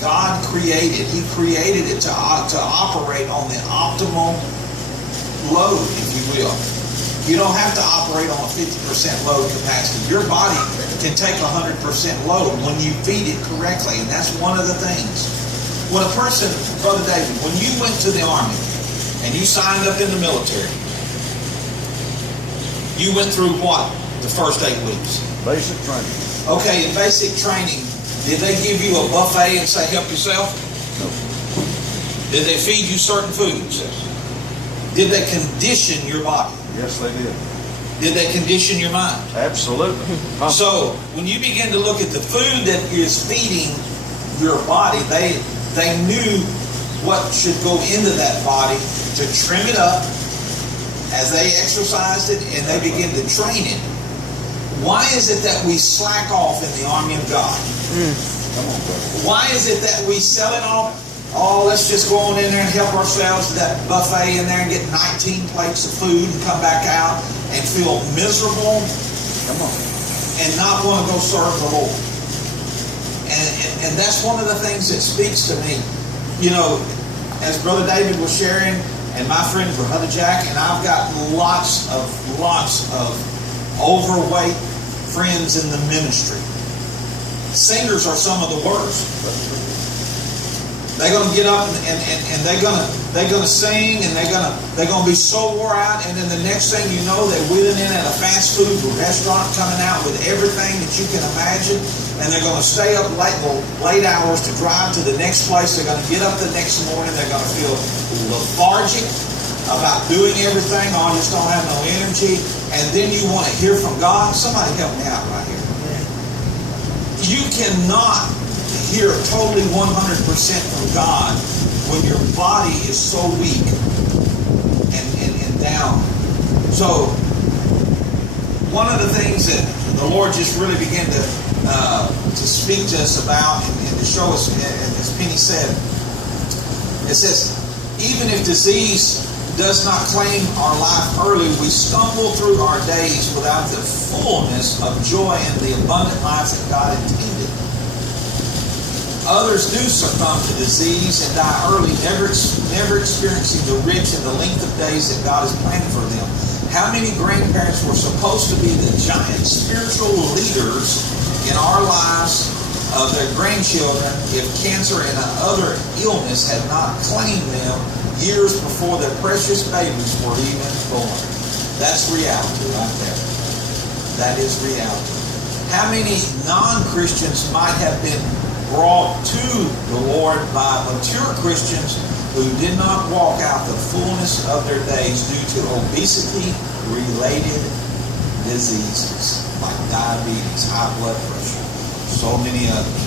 God created. He created it to operate on the optimal load, if you will. You don't have to operate on a 50% load capacity. Your body can take 100% load when you feed it correctly, and that's one of the things. When a person, Brother David, when you went to the Army and you signed up in the military, you went through what the first 8 weeks? Basic training. Okay, in basic training, did they give you a buffet and say, help yourself? No. Did they feed you certain foods? Yes. Did they condition your body? Yes, they did. Did they condition your mind? Absolutely. So, when you begin to look at the food that is feeding your body, they knew what should go into that body to trim it up as they exercised it and they begin to train it. Why is it that we slack off in the army of God? Come on, brother. Why is it that we sell it off? Oh, let's just go on in there and help ourselves to that buffet in there and get 19 plates of food and come back out and feel miserable. Come on. And not want to go serve the Lord. And that's one of the things that speaks to me. You know, as Brother David was sharing, and my friend Brother Jack, and I've got lots of overweight friends in the ministry. Singers are some of the worst. They're going to get up and they're going to sing, and they're going to be so wore out, and then the next thing you know, they're wheeling in at a fast food restaurant, coming out with everything that you can imagine, and they're going to stay up late hours to drive to the next place. They're going to get up the next morning. They're going to feel lethargic about doing everything. Oh, I just don't have no energy. And then you want to hear from God. Somebody help me out right here. You cannot hear totally 100% from God when your body is so weak and down. So one of the things that the Lord just really began to speak to us about and to show us, as Penny said, it says, even if disease does not claim our life early, we stumble through our days without the fullness of joy and the abundant life that God intended. Others do succumb to disease and die early, never experiencing the rich and the length of days that God has planned for them. How many grandparents were supposed to be the giant spiritual leaders in our lives of their grandchildren if cancer and other illness had not claimed them years before their precious babies were even born? That's reality right there. That is reality. How many non-Christians might have been brought to the Lord by mature Christians who did not walk out the fullness of their days due to obesity-related diseases like diabetes, high blood pressure, so many others.